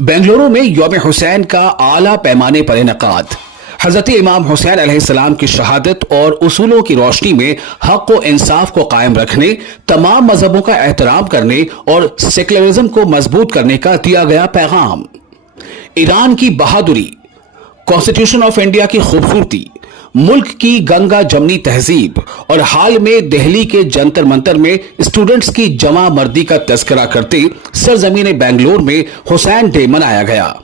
बेंगलुरु में यौम हुसैन का आला पैमाने पर इनेकाद। हजरत इमाम हुसैन अलैहिस्सलाम की शहादत और उसूलों की रोशनी में हक व इंसाफ को कायम रखने, तमाम मजहबों का एहतराम करने और सेकुलरिज्म को मजबूत करने का दिया गया पैगाम। ईरान की बहादुरी, कॉन्स्टिट्यूशन ऑफ इंडिया की खूबसूरती, मुल्क की गंगा जमनी तहजीब और हाल में दिल्ली के जंतर मंतर में स्टूडेंट्स की जमा मर्दी का तस्करा करते सरजमीन बेंगलोर में हुसैन डे मनाया गया।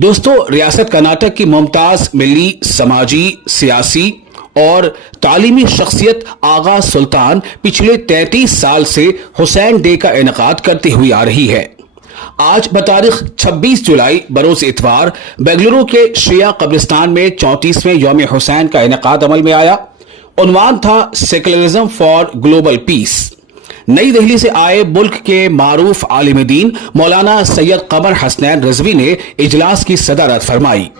दोस्तों, रियासत कर्नाटक की मुमताज मिली, समाजी, सियासी और तालीमी शख्सियत आगा सुल्तान पिछले 33 साल से हुसैन डे का इनेकाद करती हुई आ रही है। आज बतारीख 26 जुलाई बरोज इतवार बेंगलुरु के शिया कब्रिस्तान में 34वें यौम हुसैन का इनेकाद अमल में आया। उन्वान था सेकुलरिज्म फॉर ग्लोबल पीस। नई दिल्ली से आए मुल्क के मारूफ आलिम दीन मौलाना सैयद कमर हसनैन रिजवी ने इजलास की सदारत फरमाई।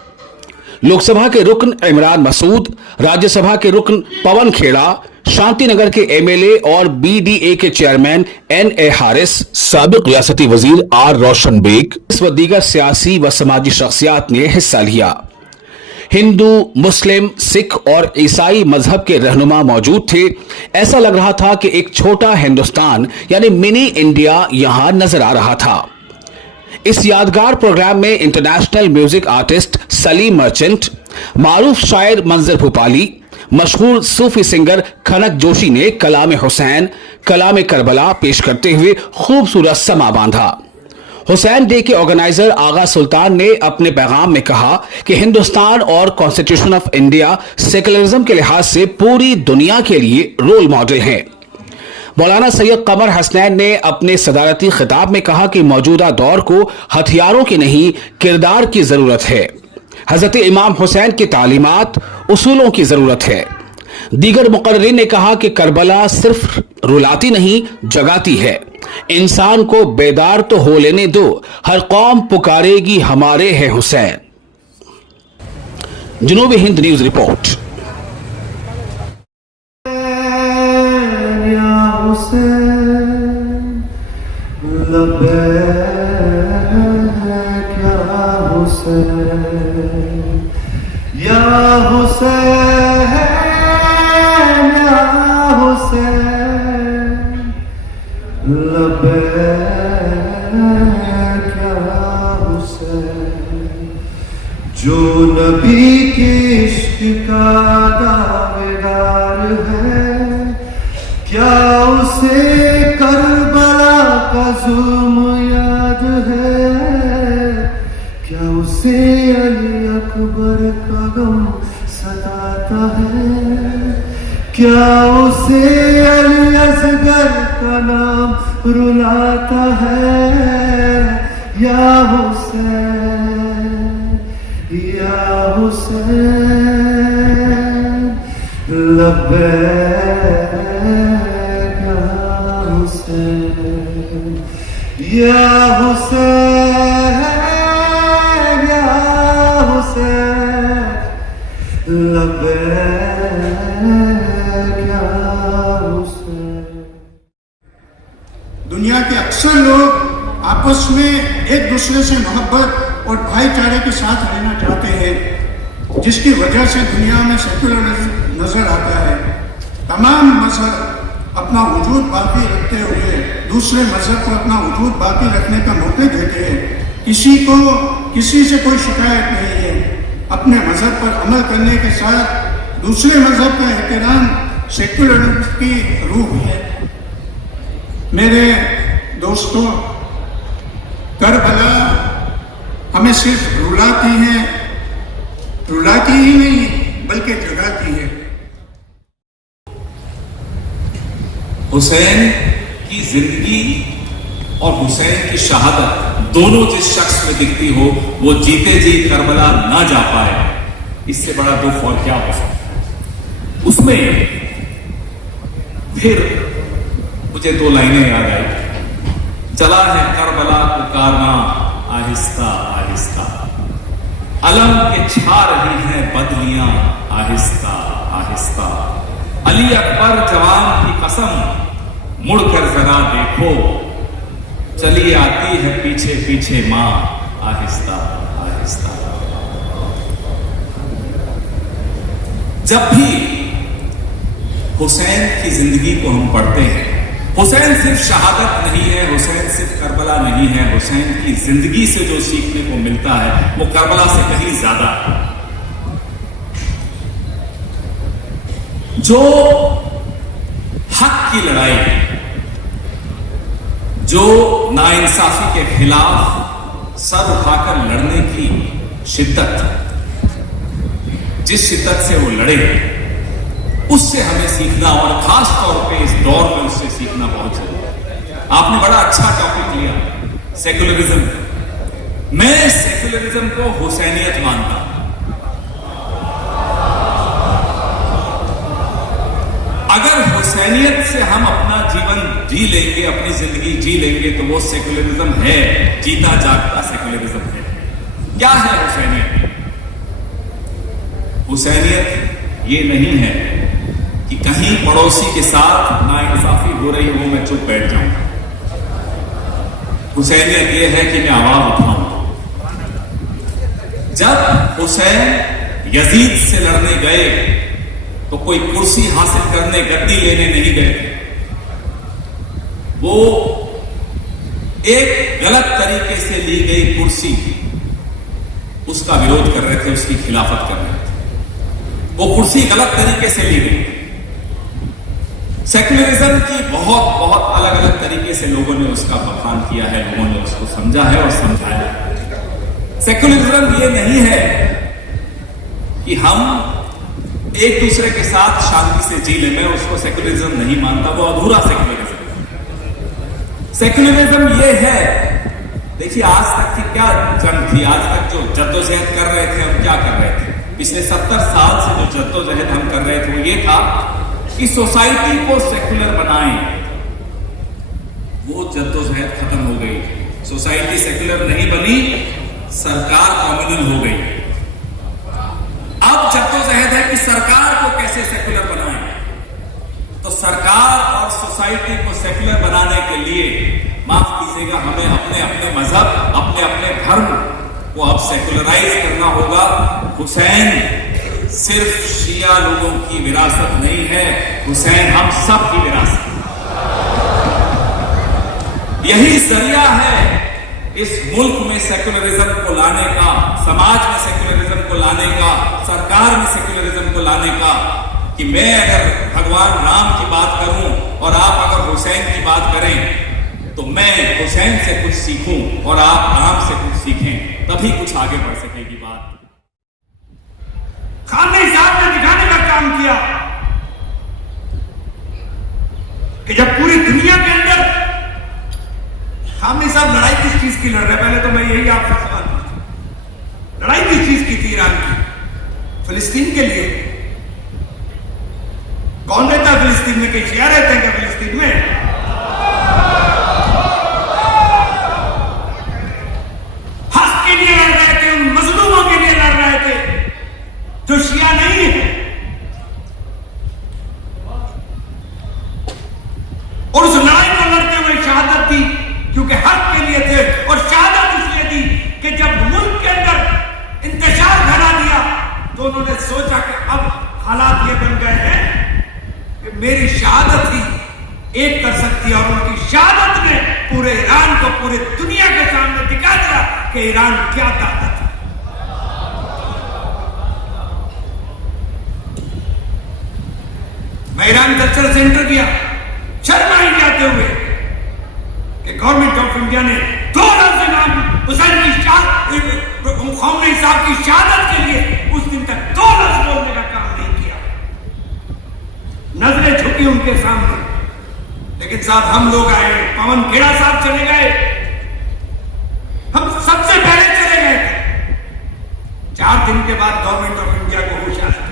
लोकसभा के रुकन इमरान मसूद, राज्यसभा के रुकन पवन खेड़ा, शांतिनगर के एमएलए और बीडीए के चेयरमैन एनए हारिस, साबिक रियासती वजीर आर रोशन बेग व दीगर सियासी व समाजी शख्सियात ने हिस्सा लिया। हिंदू, मुस्लिम, सिख और ईसाई मजहब के रहनुमा मौजूद थे। ऐसा लग रहा था कि एक छोटा हिंदुस्तान यानी मिनी इंडिया यहां नजर आ रहा था। इस यादगार प्रोग्राम में international music artist Salim Merchant, मारूफ शायर मंजर भूपाली, मशहूर सूफी सिंगर खनक जोशी ने कलाम हुसैन, कलाम करबला पेश करते हुए खूबसूरत समा बांधा। हुसैन डे के ऑर्गेनाइजर आगा सुल्तान ने अपने पैगाम में कहा कि हिंदुस्तान और कॉन्स्टिट्यूशन ऑफ इंडिया सेकुलरिज्म के लिहाज से पूरी दुनिया के लिए रोल मॉडल हैं। मौलाना सैयद कमर हसनैन ने अपने सदारती खिताब में कहा कि मौजूदा दौर को हथियारों की नहीं, किरदार की जरूरत है। हजरत इमाम हुसैन की तालीमात, उसूलों की जरूरत है। दीगर मुकर्रिरीन ने कहा कि करबला सिर्फ रुलाती नहीं, जगाती है। इंसान को बेदार तो हो लेने दो, हर कौम पुकारेगी हमारे हैं हुसैन। जनूबी हिंद न्यूज रिपोर्ट। या हुसैन, या हुसैन, लबैक या हुसैन। जो नबी के इश्क का दावेदार है, क्या उसे करबला का जुल्म याद है? क्या उसे अली अकबर का गम सताता है? क्या उसे अली असगर का नाम रुलाता है? या हुसैन, या हुसैन, लब्बैक या हुसैन, या हुसैन, दुनिया के अक्सर लोग आपस में एक दूसरे से मोहब्बत और भाईचारे के साथ रहना चाहते हैं, जिसकी वजह से दुनिया में सेकुलरिज्म नजर आता है। तमाम मजहब अपना वजूद बाकी रखते हुए दूसरे मजहब को अपना वजूद बाकी रखने का मौका देते हैं। किसी को किसी से कोई शिकायत नहीं है। अपने मजहब पर अमल करने के साथ दूसरे मजहब का एहतराम सेकुलरिज्म की रूह है। मेरे दोस्तों, करबला हमें सिर्फ रुलाती है, रुलाती ही नहीं बल्कि जगाती है। हुसैन की जिंदगी और हुसैन की शहादत दोनों जिस शख्स में दिखती हो, वो जीते जी करबला ना जा पाए, इससे बड़ा दुख और क्या हो सकता है। उसमें फिर मुझे 2 लाइनें याद आई। चला है करबला पुकारना आहिस्ता आहिस्ता, अलम के छा रही हैं बदलियां आहिस्ता आहिस्ता। अली अकबर जवान की कसम, मुड़कर जरा देखो, चली आती है पीछे पीछे माँ, आहिस्ता आहिस्ता। जब भी हुसैन की जिंदगी को हम पढ़ते हैं, हुसैन सिर्फ शहादत नहीं है, हुसैन सिर्फ करबला नहीं है, हुसैन की जिंदगी से जो सीखने को मिलता है वो करबला से कहीं ज्यादा है। जो हक की लड़ाई, जो नाइंसाफी के खिलाफ सर उठाकर लड़ने की शिद्दत, जिस शिद्दत से वो लड़े, उससे हमें सीखना, और खास तौर पे इस दौर में उससे सीखना बहुत जरूरी है। आपने बड़ा अच्छा टॉपिक लिया, सेकुलरिज्म। मैं सेकुलरिज्म को हुसैनियत मानता हूं। अगर हुसैनियत से हम अपना जीवन जी लेंगे, अपनी जिंदगी जी लेंगे, तो वो सेकुलरिज्म है, जीता जागता सेकुलरिज्म है। क्या है हुसैनियत? हुसैनियत ये नहीं है कि कहीं पड़ोसी के साथ नाइंसाफी हो रही हो मैं चुप बैठ जाऊं। हुसैनियत ये है कि मैं आवाज उठाऊं। जब हुसैन यजीद से लड़ने गए तो कोई कुर्सी हासिल करने, गद्दी लेने नहीं गए थे। वो एक गलत तरीके से ली गई कुर्सी, उसका विरोध कर रहे थे, उसकी खिलाफत कर रहे थे। वो कुर्सी गलत तरीके से ली गई। सेकुलरिज्म की बहुत बहुत अलग अलग तरीके से लोगों ने उसका बखान किया है, लोगों ने उसको समझा है और समझाया। सेकुलरिज्म ये नहीं है कि हम एक दूसरे के साथ शांति से जी लें। मैं उसको सेकुलरिज्म नहीं मानता, वो अधूरा सेकुलरिज्म। सेकुलरिज्म ये है, देखिए आज तक की क्या जंग थी, आज तक जो जद्दोजहद कर रहे थे, हम क्या कर रहे थे? पिछले 70 साल से जो जद्दोजहद हम कर रहे थे वो ये था कि सोसाइटी को सेकुलर बनाएं। वो जद्दोजहद खत्म हो गई। सोसाइटी सेकुलर नहीं बनी, सरकार कम्युनल हो गई। अब जद्दोजहद है कि सरकार को कैसे सेकुलर बनाएं। तो सरकार और सोसाइटी को सेकुलर बनाने के लिए, माफ कीजिएगा, हमें अपने अपने मजहब, अपने अपने धर्म को अब सेकुलराइज करना होगा। हुसैन सिर्फ शिया लोगों की विरासत नहीं है, हुसैन हम सब की विरासत है। यही जरिया है इस मुल्क में सेकुलरिज्म को लाने का, समाज में सेकुलरिज्म को लाने का, सरकार में सेकुलरिज्म को लाने का, कि मैं अगर भगवान राम की बात करूं और आप अगर हुसैन की बात करें, तो मैं हुसैन से कुछ सीखूं और आप राम से कुछ सीखें, तभी कुछ आगे बढ़ सकेगी बात। खामनेई साहब ने दिखाने का काम किया कि जब पूरी दुनिया के अंदर, खामनेई साहब लड़ाई किस चीज की लड़ रहे हैं? पहले तो मैं यही आपसे सवाल पूछूं, लड़ाई किस चीज की थी ईरान की? फिलिस्तीन के लिए। कौन रहता है फिलिस्तीन में? कई शिया रहते हैं क्या फिलिस्तीन में? हक के लिए लड़ रहे थे, उन मजलूमों के लिए लड़ रहे थे जो शिया नहीं है। और उस लड़ाई को लड़ते हुए शहादत दी, क्योंकि हक के लिए थे। और शहादत इसलिए दी कि जब मुल्क के अंदर इंतशार फैला दिया तो उन्होंने सोचा कि अब हालात ये बन गए हैं कि मेरी शहादत ही एक कर सकती है। और उनकी शहादत ने पूरे ईरान को, पूरे दुनिया के सामने दिखा दिया कि ईरान क्या ताकत है। मैं ईरान कल्चर सेंटर गया, शर्मा ही जाते हुए कि गवर्नमेंट ऑफ इंडिया ने 2 लफ्ज़ नाम हुसैन की खामनेई साहब की शहादत के लिए उस दिन तक 2 लफ्ज़ बोलने का काम नहीं किया। नजरें झुकी उनके सामने। लेकिन साहब हम लोग आए, पवन खेड़ा साहब चले गए, हम सबसे पहले चले गए थे। 4 दिन के बाद गवर्नमेंट ऑफ इंडिया को होश आया।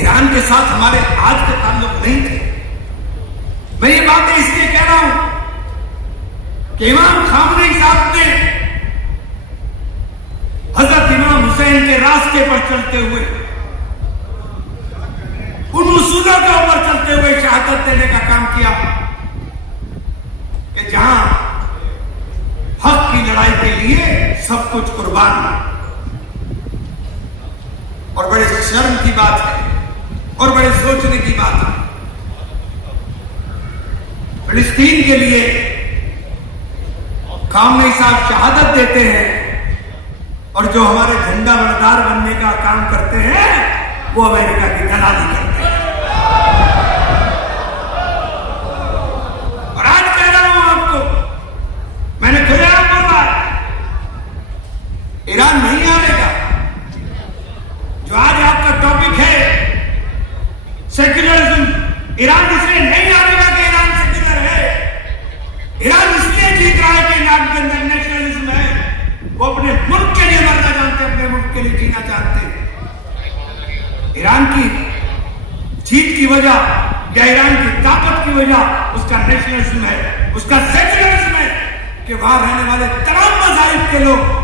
ईरान के साथ हमारे आज के ताल्लुक नहीं थे। मैं ये बातें इसलिए कह रहा हूं कि इमाम खामनेई साहब ने हजरत इमाम हुसैन के रास्ते पर चलते हुए, उन उसूलों के ऊपर चलते हुए शहादत देने का काम किया कि जहां حق کی لڑائی کے لیے سب کچھ قربان. اور بڑے شرم کی بات ہے اور بڑے سوچنے کی بات ہے. فلسطین کے لیے خامنہ ای صاحب شہادت دیتے ہیں اور جو ہمارے جھنڈا بردار بننے کا کام کرتے ہیں وہ امریکہ کی دلالی کرتے ہیں. اور آج کہہ رہا ہوں آپ کو, میں نے کھلے عام بولا, ایران نہیں آئے گا. جو آج آپ کا ٹاپک ہے سیکولرزم, ایران اس لیے نہیں آئے گا کہ ایران سیکولر ہے. ایران اس لیے جیت رہا ہے کہ ایران کے اندر نیشنلزم ہے. وہ اپنے ملک کے لیے مرنا جانتے ہیں, اپنے ملک کے لیے جینا چاہتے ہیں. ایران کی جیت کی وجہ یا ایران کی طاقت کی وجہ اس کا نیشنلزم ہے, اس کا سیکولرزم ہے کہ وہاں رہنے والے تمام مذاہب کے لوگ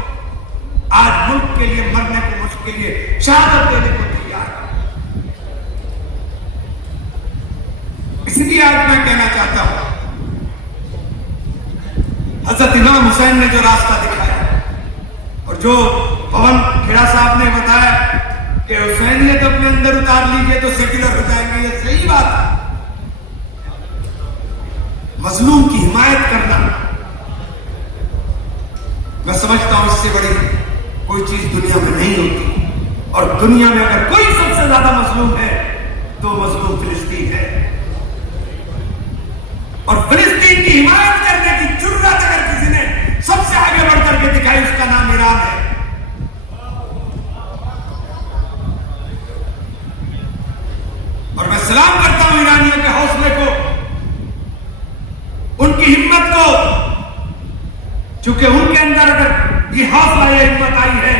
آج ملک کے لیے مرنے کو, ملک کے لیے شہادت دینے کو تیار ہیں. اس لیے آج میں کہنا چاہتا ہوں, حضرت امام حسین نے جو راستہ دکھایا اور جو پون کھیڑا صاحب نے بتایا کہ حسینیت اپنے اندر اتار لیجئے تو سیکولر ہو جائیں گے, یہ صحیح بات ہے. مظلوم کی حمایت کرنا میں سمجھتا ہوں اس سے بڑی کوئی چیز دنیا میں نہیں ہوتی. اور دنیا میں اگر کوئی سب سے زیادہ مظلوم ہے تو مظلوم فلسطین ہے. اور فلسطین کی حمایت کرنے کی جرات اگر کسی نے سب سے آگے بڑھ کر کے دکھائی اس کا نام ایران ہے. اور میں سلام کرتا ہوں ایرانیوں کے حوصلے کو, ان کی ہمت کو, چونکہ ان کے اندر اگر یہ حوصلہ یہ ہمت آئی ہے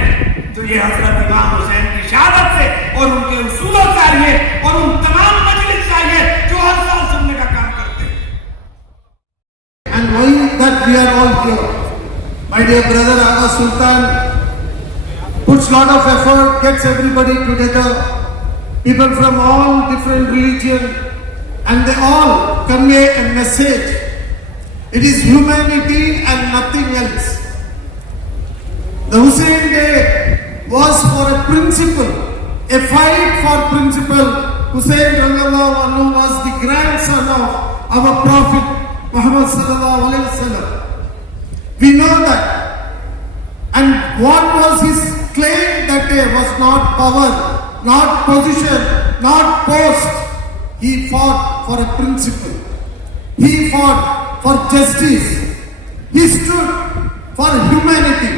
تو یہ حضرت امام حسین کی شہادت سے اور ان کے اصولوں سے آئی ہے اور ان تمام مجلس سے آئی ہے جو ہر سال سننے کا کام کرتے ہیں. And why that we are all here? My dear brother Agha Sultan puts lot of effort, gets everybody together, people from all different religions, and they all convey a message. It is humanity and nothing else. The Hussein Day was for a principle, a fight for principle. Hussein radiallahu anhu was the grandson of our Prophet Muhammad sallallahu alaihi wasallam. We know that. And what was his claim that day was not power, not position, not post. He fought for a principle. He fought for justice. He stood for humanity.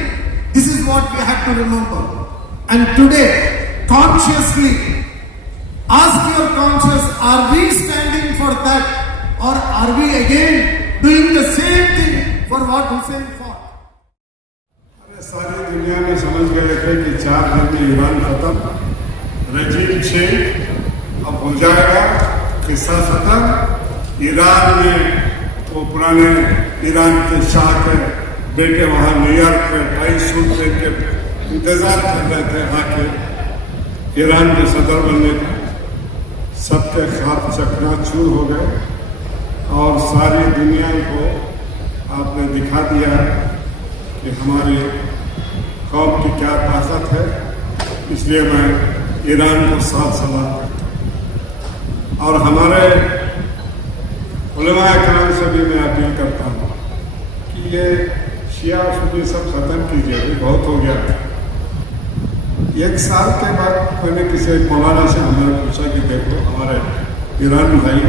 This is what we have to remember. And today, consciously, ask your conscience, are we standing for that? Or are we again doing the same thing for what Hussein fought? ساری دنیا میں سمجھ گئے تھے کہ 4 دن میں ایران ختم, regime change اب ہو جائے گا, قصہ ختم. ایران میں وہ پرانے ایران کے شاہ کے بیٹے وہاں نیو یارک میں ٹائی سوٹ پہن کے انتظار کر رہے تھے آ کے ایران کے صدر بننے کا. سب کے خواب چکنا چور ہو گئے اور ساری دنیا کو آپ نے دکھا دیا کہ ہماری قوم کی کیا طاقت ہے. اس لیے میں ایران کو ساتھ سلام کرتا ہوں اور ہمارے علماء اکرام سے بھی میں اپیل کرتا ہوں کہ یہ شیعہ سنی سب ختم کیجیے, بہت ہو گیا. 1 سال کے بعد میں نے کسی مولانا سے ہمیں پوچھا کہ دیکھو ہمارے ایران بھائی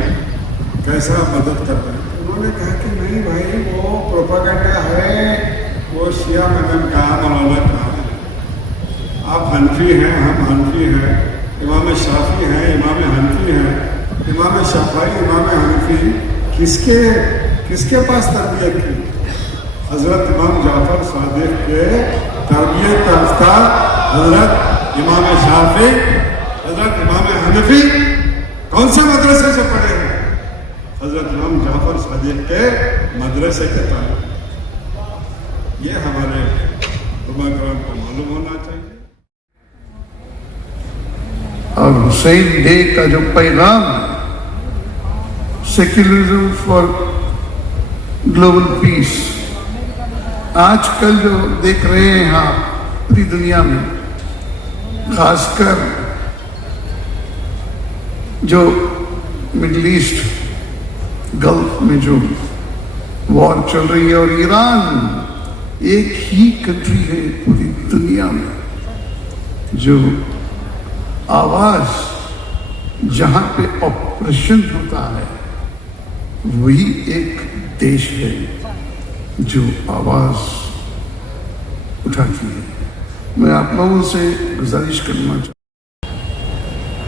کیسا مدد کر رہے ہیں. انہوں نے کہا کہ نہیں بھائی وہ پروپیگنڈا ہے, وہ شیعہ میں نے کہا مولانا کہا ہے, آپ حنفی ہیں ہم حنفی ہیں, امام شافعی ہیں امام حنفی ہیں, امام شافعی امام حنفی کس کے پاس تربیت کی؟ حضرت امام جعفر صادق کے تربیت یافتہ حضرت امام شافعی, حضرت امام حنفی کون سے مدرسے سے پڑھے ہیں؟ حضرت امام جعفر صادق کے مدرسے کے تعلق. یہ ہمارے علماء کرام کو معلوم ہونا چاہیے. اور حسین ڈے کا جو پیغام سیکولرزم فار گلوبل پیس, آج کل جو دیکھ رہے ہیں آپ پوری دنیا میں، خاص کر جو مڈل ایسٹ گلف میں جو وار چل رہی ہے، اور ایران ایک ہی کنٹری ہے پوری دنیا میں جو آواز جہاں پہ آپریشن ہوتا ہے وہی ایک دیش ہے جو آواز اٹھاتی ہے. میں آپ لوگوں سے گزارش کرنا چاہتا ہوں،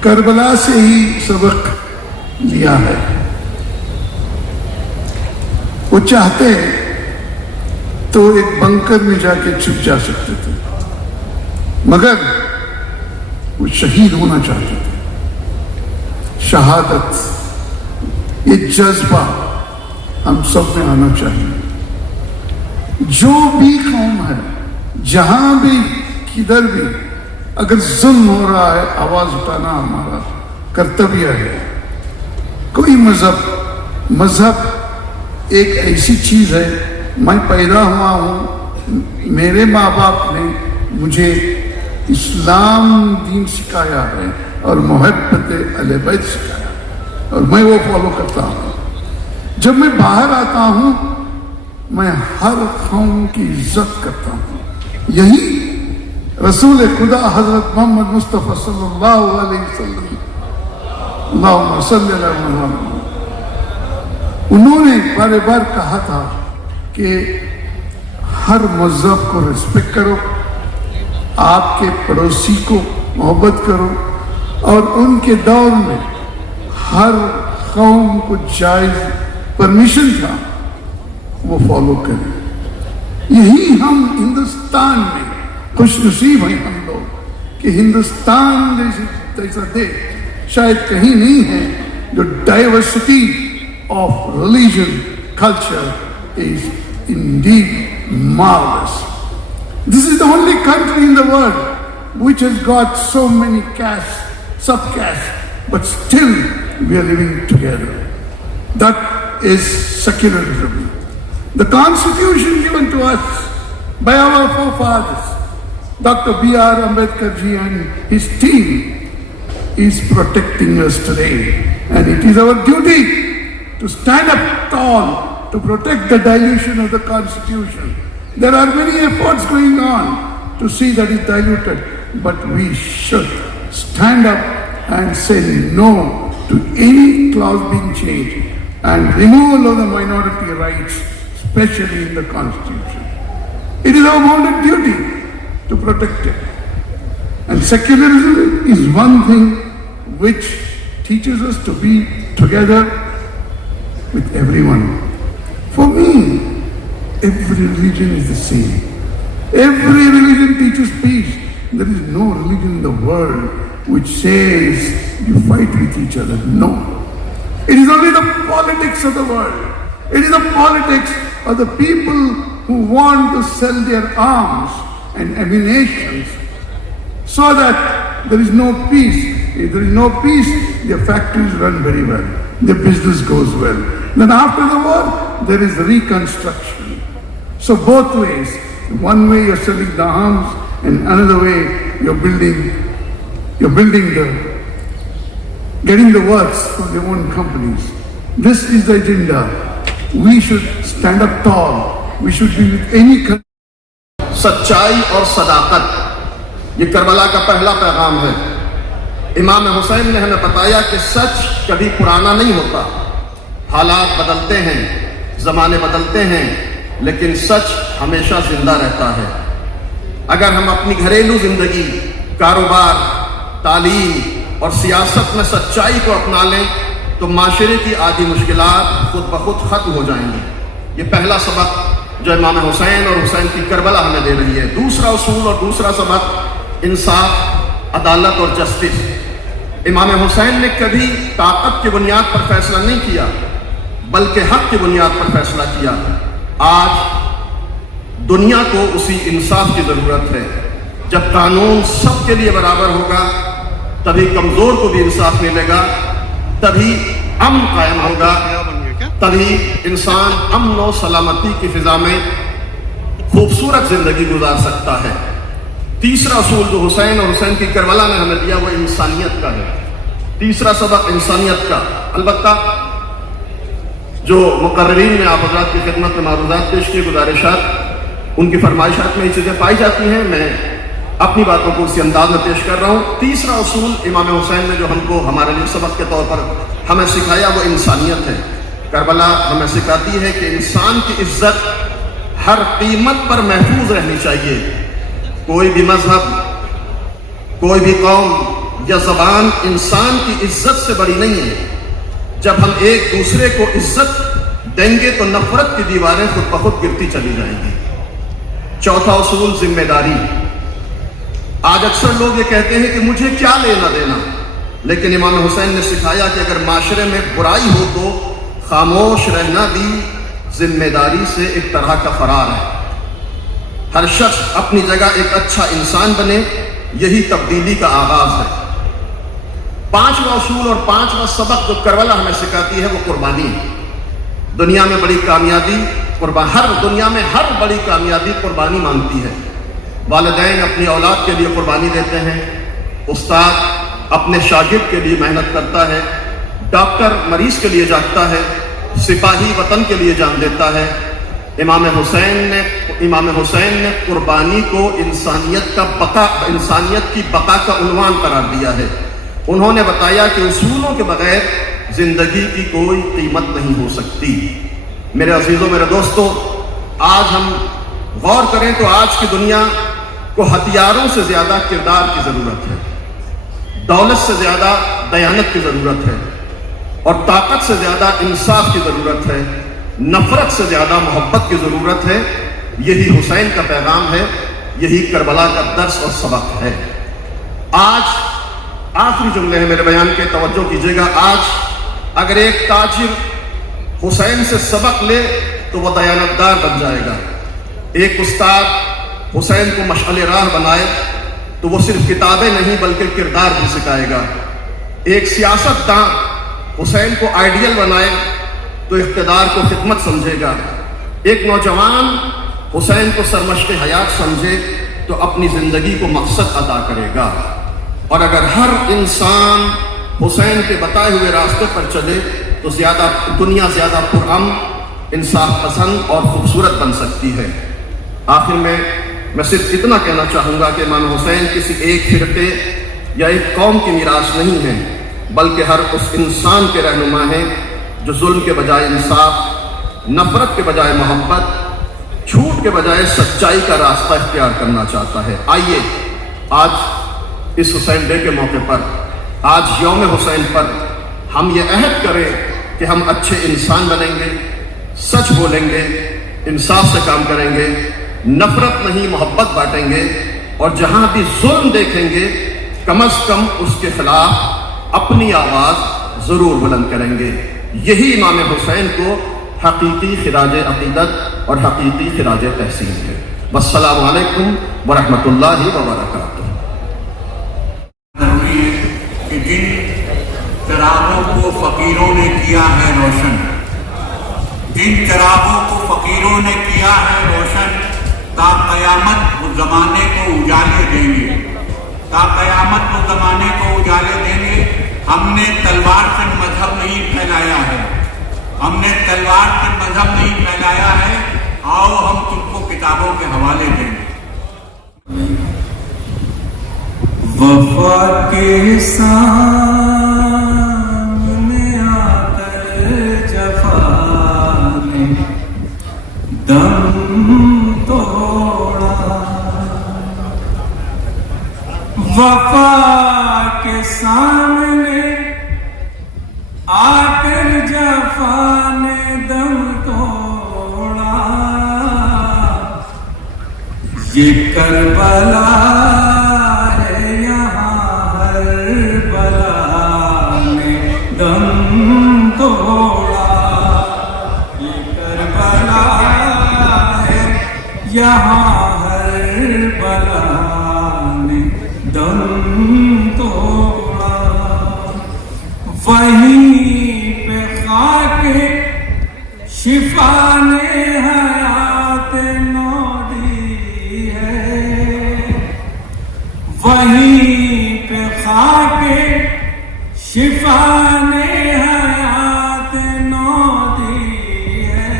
کربلا سے ہی سبق لیا ہے. وہ چاہتے تو ایک بنکر میں جا کے چھپ جا سکتے تھے، مگر وہ شہید ہونا چاہتے تھے. شہادت، یہ جذبہ ہم سب میں آنا چاہیے. جو بھی قوم ہے، جہاں بھی کدھر بھی اگر ظلم ہو رہا ہے، آواز اٹھانا ہمارا کرتویہ ہے. کوئی مذہب ایک ایسی چیز ہے، میں پیدا ہوا ہوں، میرے ماں باپ نے مجھے اسلام دین سکھایا ہے اور محبت اہل بیت سکھایا، اور میں وہ فالو کرتا ہوں. جب میں باہر آتا ہوں میں ہر قوم کی عزت کرتا ہوں. یہی رسول خدا حضرت محمد مصطفیٰ صلی اللہ علیہ وسلم، اللہم صلی علی محمد، انہوں نے بار بار کہا تھا کہ ہر مذہب کو ریسپیکٹ کرو، آپ کے پڑوسی کو محبت کرو، اور ان کے دور میں ہر قوم کو جائز پرمیشن تھا وہ فالو کریں. یہی ہم ہندوستان میں خوش نصیب ہیں ہم لوگ کہ ہندوستان جیسا دیش شاید کہیں نہیں ہے جو diversity of religion culture is indeed marvelous. This is the only country in the world which has got so many castes, sub-castes, but still we are living together. That is secularism. The constitution given to us by our forefathers, Dr. B.R. Ambedkar ji and his team, is protecting us today. And it is our duty to stand up tall to protect the dilution of the constitution. There are many efforts going on to see that it's diluted, but we should stand up and say no to any clause being changed and removal of the minority rights, especially in the constitution. It is our bounden duty to protect it. And secularism is one thing which teaches us to be together with everyone. For me, every religion is the same. Every religion teaches peace. There is no religion in the world which says you fight with each other. No. It is only the politics of the world. It is the politics of the people who want to sell their arms and ammunitions so that there is no peace. If there is no peace, their factories run very well. Their business goes well. Then after the war, there is reconstruction. So both ways. One way you're selling the arms, and another way you're building getting the works for their own companies. This is the agenda. We should stand up tall. We should be with any country. سچائی اور صداقت، یہ کربلا کا پہلا پیغام ہے. امام حسین نے ہمیں بتایا کہ سچ کبھی پرانا نہیں ہوتا. حالات بدلتے ہیں، زمانے بدلتے ہیں، لیکن سچ ہمیشہ زندہ رہتا ہے. اگر ہم اپنی گھریلو زندگی، کاروبار، تعلیم اور سیاست میں سچائی کو اپنا لیں تو معاشرے کی آدھی مشکلات خود بخود ختم ہو جائیں گی. یہ پہلا سبق جو امام حسین اور حسین کی کربلا ہمیں دے رہی ہے. دوسرا اصول اور دوسرا سبق انصاف، عدالت اور جسٹس. امام حسین نے کبھی طاقت کی بنیاد پر فیصلہ نہیں کیا بلکہ حق کی بنیاد پر فیصلہ کیا. آج دنیا کو اسی انصاف کی ضرورت ہے. جب قانون سب کے لیے برابر ہوگا تبھی کمزور کو بھی انصاف ملے گا، تبھی امن قائم ہوگا، تبھی انسان امن و سلامتی کی فضا میں खूबसूरत जिंदगी गुजार सकता है। तीसरा असूल जो हुसैन और हुसैन की करबला ने हमें दिया वो इंसानियत का है। तीसरा सबक इंसानियत का। अलबत्ता जो मुकर्रीन ने आप हज़रात की खिदमत में मारूज़ात पेश की, गुजारिशात, उनकी फरमाइशात में ये चीज़ें पाई जाती हैं, मैं अपनी बातों को उसी अंदाज में पेश कर रहा हूँ। तीसरा असूल इमाम हुसैन ने जो हमको हमारे लिए सबक के तौर पर हमें सिखाया वो इंसानियत है। करबला हमें सिखाती है कि इंसान की इज्जत हर कीमत पर महफूज रहनी चाहिए। कोई भी मजहब, कोई भी कौम या ज़बान इंसान की इज्जत से बड़ी नहीं है। जब हम एक दूसरे को इज्जत देंगे तो नफरत की दीवारें खुद ब खुद गिरती चली जाएंगी। चौथा उसूल जिम्मेदारी। आज अक्सर लोग ये कहते हैं कि मुझे क्या लेना देना, लेकिन इमाम हुसैन ने सिखाया कि अगर माशरे में बुराई हो तो खामोश रहना भी जिम्मेदारी से एक तरह का फरार है। हर शख्स अपनी जगह एक अच्छा इंसान बने, यही तब्दीली का आगाज है। पांचवा उसूल और पांचवा सबक जो करबला हमें सिखाती है वो कुर्बानी है। दुनिया में बड़ी कामयाबी दुनिया में हर बड़ी कामयाबी कुर्बानी मांगती है। वालिदैन अपनी औलाद के लिए कुर्बानी देते हैं, उस्ताद अपने शागिर्द के लिए मेहनत करता है, डॉक्टर मरीज के लिए जागता है, सिपाही वतन के लिए जान देता है। इमाम हुसैन ने कुर्बानी को इंसानियत की बका का उन्वान करार दिया है। उन्होंने बताया कि उसूलों के बगैर जिंदगी की कोई कीमत नहीं हो सकती। मेरे अजीजों, मेरे दोस्तों, आज हम गौर करें तो आज की दुनिया को हथियारों से ज्यादा किरदार की जरूरत है, दौलत से ज्यादा दयानत की जरूरत है, और ताकत से ज्यादा इंसाफ की जरूरत है, नफरत से ज्यादा मोहब्बत की जरूरत है। यही हुसैन का पैगाम है, यही करबला का दर्स और सबक है। आज आखिरी जुमले हैं मेरे बयान के, तवज्जो कीजिएगा। आज अगर एक ताजिर हुसैन से सबक ले तो वह दयानतदार बन जाएगा। एक उस्ताद हुसैन को मशअल राह बनाए तो वो सिर्फ किताबें नहीं बल्कि किरदार भी सिखाएगा। एक सियासतदान हुसैन को आइडियल बनाए तो इख्तिदार को खिदमत समझेगा। एक नौजवान हुसैन को सरमश्क हयात समझे तो अपनी जिंदगी को मकसद अदा करेगा। और अगर हर इंसान हुसैन के बताए हुए रास्ते पर चले तो दुनिया ज्यादा पुरअमन, इंसाफ पसंद और खूबसूरत बन सकती है। आखिर में मैं सिर्फ इतना कहना चाहूँगा कि इमाम हुसैन किसी एक फिरके या एक कौम की मीरास नहीं है, बल्कि हर उस इंसान के रहनुमा हैं जो जुल्म के बजाय इंसाफ, नफरत के बजाय मोहब्बत, झूठ के बजाय सच्चाई का रास्ता इख्तियार करना चाहता है। आइए आज इस हुसैन डे के मौके पर, आज यौम हुसैन पर हम ये अहद करें कि हम अच्छे इंसान बनेंगे, सच बोलेंगे, इंसाफ से काम करेंगे, नफरत नहीं मोहब्बत बांटेंगे, और जहां भी जुल्म देखेंगे कम अज कम उसके खिलाफ अपनी आवाज जरूर बुलंद करेंगे। यही इमाम हुसैन को हकीकी खिराज अकीदत और हकीकी खिराज तहसीन है। वस्सलामु अलैकुम वरहमतुल्लाहि वबरकातुहू। जरूरी है कि जिन चरागों को फकीरों ने किया है रोशन, जिन चरागों को फकीरों ने किया है रोशन, ता कयामत वो जमाने को उजाले देंगे, ता कयामत वो जमाने को उजाले देंगे। हमने तलवार से मजहब नहीं फैलाया है, हमने तलवार से मजहब नहीं फैलाया है। आओ हम तुमको किताबों के हवाले देंगे। वफा के सामने आकर जफा ने दम तोड़ा, वफा के सामने आकर जफा ने दम तोड़ा। ये करबला दम तोड़ा, ये करबला है यहाँ हर बला ने दम तोड़ा। वहीं पे खाके शिफा ने हयात नौ दी, शिफा ने हयात नौ दी है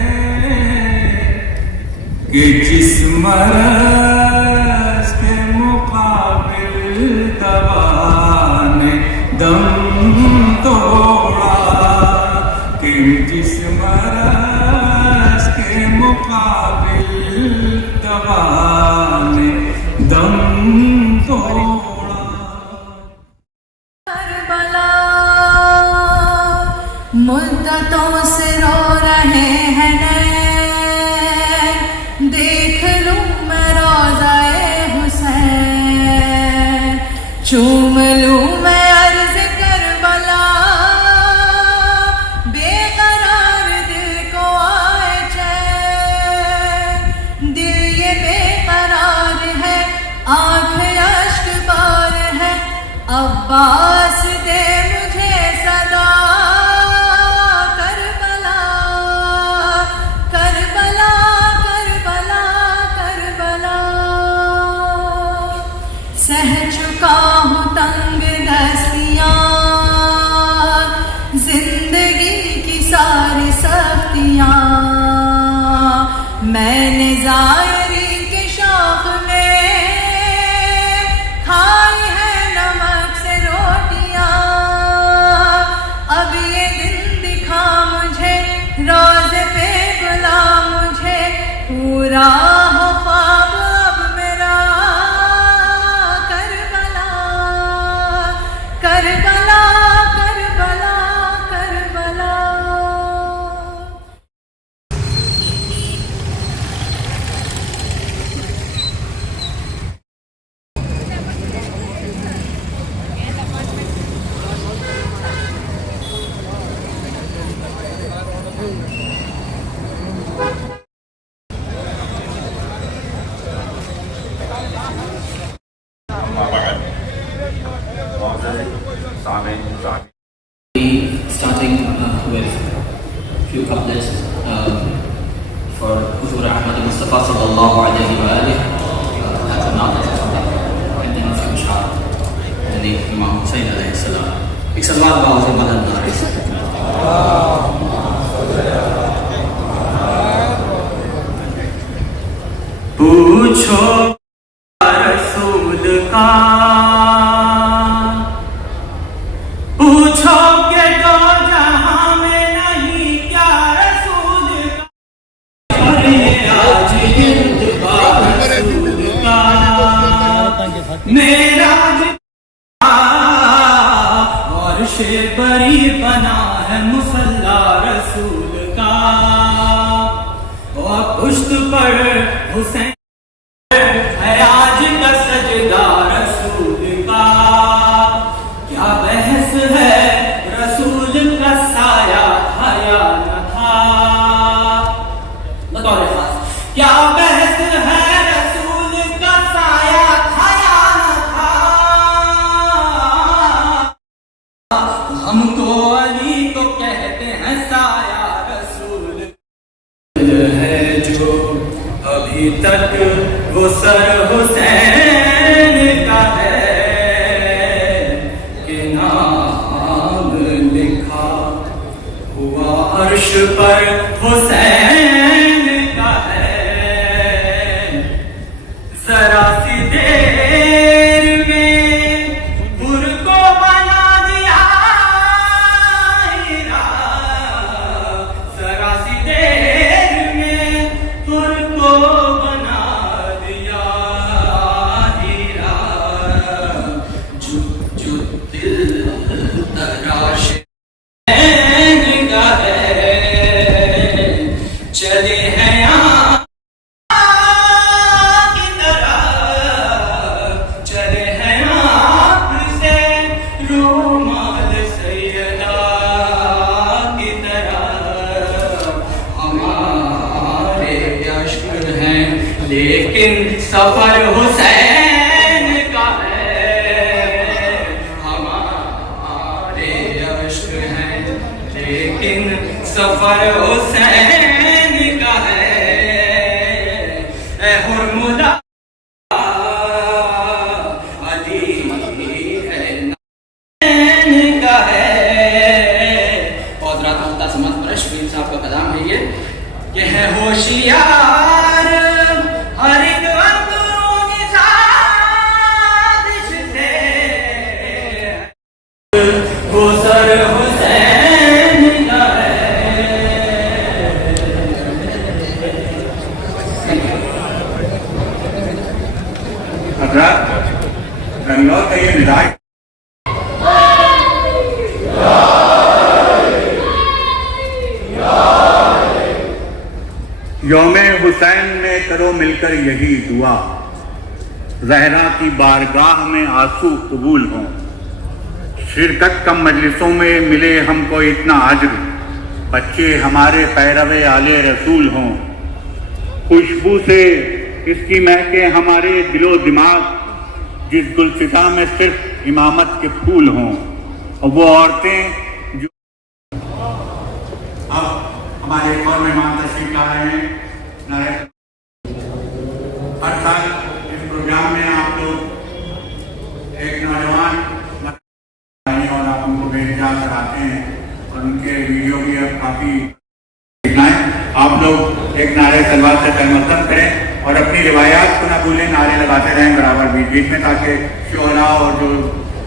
कि जिस मरज के मुकाबिल दवा ने दम तोड़ा, कि जिस मरज के मुकाबिल दवा ने दम तोड़ा। करबला मुद्दतों से रो रहे हैं नैन, देख लूं मैं रोज़ाए हुसैन, चूम लूं मैं अर्ज़ करबला, बेकरार दिल को आए चैन, दिल ये बेकरार है, आँख अश्क बार है, अब्बास दे मुझे सदा, करबला करबला करबला करबला। सह चुका हूँ तंग दस्तियाँ, जिंदगी की सारी सख्तियाँ, मैंने ज़ायरी के शौक में खाई है नमक से रोटियां, अब ये दिन दिखा मुझे, रोज़े पे बुला मुझे, पूरा हो ख्वाब अब मेरा, Karbala Karbala Karbala Karbala. Starting with a few couplets for Huzur Ahmad Mustafa sallallahu alayhi wa alihi, that's another and then a few shahar and Imam Hussain alayhi salam. ایک سلوات باؤ سے مدد نہ پوچھو رسول کا، پوچھو کہ دو جہاں میں نہیں کیا رسول کا، اور یہ آج ہند کا رسول کا میرا عرش بری بنا ہے مصلا رسول کا، اور پشت پر حسین ہے آج کا سجدہ رسول کا، کیا بحث ہے رسول کا سایہ تھا یا نہ تھا، بطور خاص کیا بحث ہے رسول کا سایہ تھا یا نہ تھا، ہم تو علی کو کہتے ہیں سایہ رسول ہے، جو ابھی تک وہ سر حسین کا ہے، کہ نام لکھا ہوا عرش پر حسین کا ہے، ذرا سی دیر میں پر کو بنا دیا ہیرا، ذرا سی دیر میں پر کو بنا دیا ہیرا، جو جو دل تراش کا ہے، چلے ہیں یہاں کی طرح، چلے ہیں آپ سے رومال سیدہ کی طرح، ہمارے عشق ہیں لیکن سفر حسین کا ہے، ہمارے عشق ہیں لیکن سفر حسین کا ہے، اے حرملا علی ہے حسین کا ہے، پیغام ہے یہ کہ ہے ہوشیار ہر ایک اندرونی سازش سے گزر حسین کا ہے. حضرات بنگلور کا یہ مزاج یوم حسین میں کرو مل کر یہی دعا زہرا کی بارگاہ میں آنسو قبول ہوں شرکت کم مجلسوں میں ملے ہم کو اتنا اجر بچے ہمارے پیرو آل رسول ہوں خوشبو سے اس کی مہکیں ہمارے دل و دماغ جس گلستاں میں صرف امامت کے پھول ہوں اور وہ عورتیں جو اب ہمارے ایک اور مہمان تشریف لا رہے ہیں. ہر سال اس پروگرام میں آپ لوگ ایک نوجوان اور آپ ان کو بے حجاب کراتے ہیں اور ان کے ویڈیو بھی اب کافی دکھائیں. آپ لوگ ایک نعرے تلوار سے تلمسم کریں اور اپنی روایات کو نہ بھولیں, نعرے لگاتے رہیں برابر بیچ بیچ میں تاکہ شعراء اور جو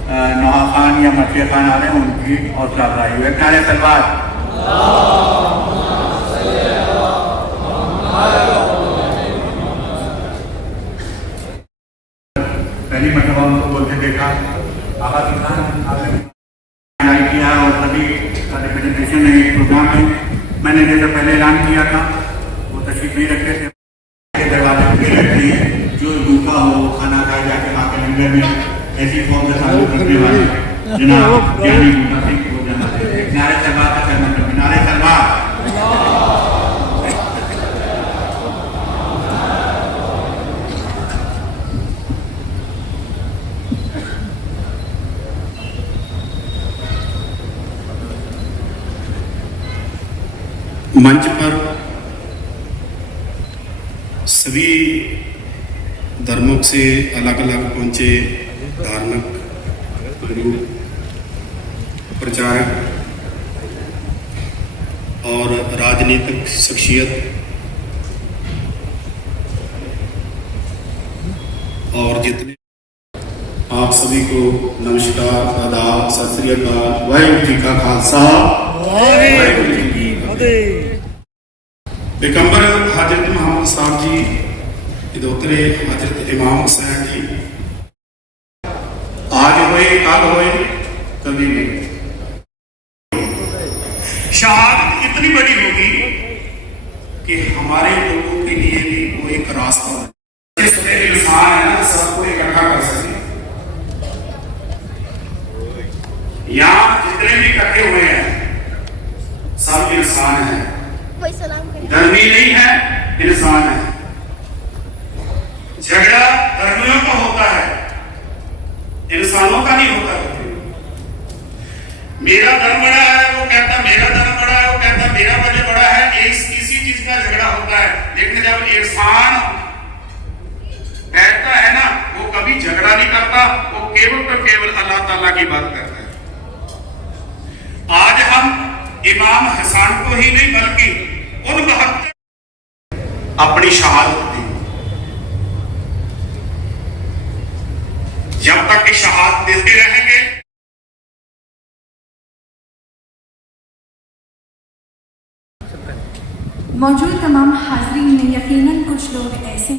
نوحہ خان یا مچھلی خان آ رہے ہیں ان کی حوصلہ افزائی ہو. ایک نعرے تلوار. پہلی مرتبہ ان کو بولتے دیکھا آقا کی خان کیا اور سبھی کا ریپرزنٹیشن ہے ایک پروگرام میں. میں نے جیسے پہلے اعلان کیا تھا وہ تشریف نہیں رکھتے تھے دروازے پہ رکھتی ہے جو بھوکا ہو وہ کھانا کھائے جا کے وہاں کے لنگر میں ایسی قوم سے تعلق رکھنے والے جناب جانی بوٹا سنگھ کو جانا ہے. ایک نعرے تلوار کا کرنا کرتے نعرے تلوار. منچ پر سبھی دھرموں سے الگ الگ پہنچے دھارمک گرو پرچارک اور راجنیتک شخصیت اور جتنے آپ سبھی کو نمسکار آداب ست سری اکال واحگuru جی کا خالصہ واحگuru جی کی فتح. پیغمبر حضرت محمد صاحب جی ادوترے حضرت امام حسین جی آج ہوئے کل ہوئے کبھی نہیں. شہادت اتنی بڑی ہوگی کہ ہمارے لوگوں کے لیے بھی وہ ایک راستہ ہے. اس میں انسان ہے نا سب کو اکٹھا کر سکے. یہاں جتنے بھی اکٹھے ہوئے ہیں سب انسان ہیں, دھرمی نہیں ہے, انسان ہے. جھگڑا دھرمیوں کا ہوتا ہے, انسانوں کا نہیں ہوتا. میرا دھرم بڑا ہے وہ کہتا میرا دھرم بڑا ہے, وہ کہتا میرا وجہ بڑا ہے. کسی چیز کا جھگڑا ہوتا ہے, لیکن جب انسان بیٹھتا ہے نا وہ کبھی جھگڑا نہیں کرتا, وہ کیول تو کیول اللہ تعالیٰ کی بات کرتا ہے. آج ہم امام حسن کو ہی نہیں بلکہ ان بہت اپنی شہادت دی. جب تک کہ شہادت دیتے رہیں گے موجود تمام حاضرین میں یقیناً کچھ لوگ ایسے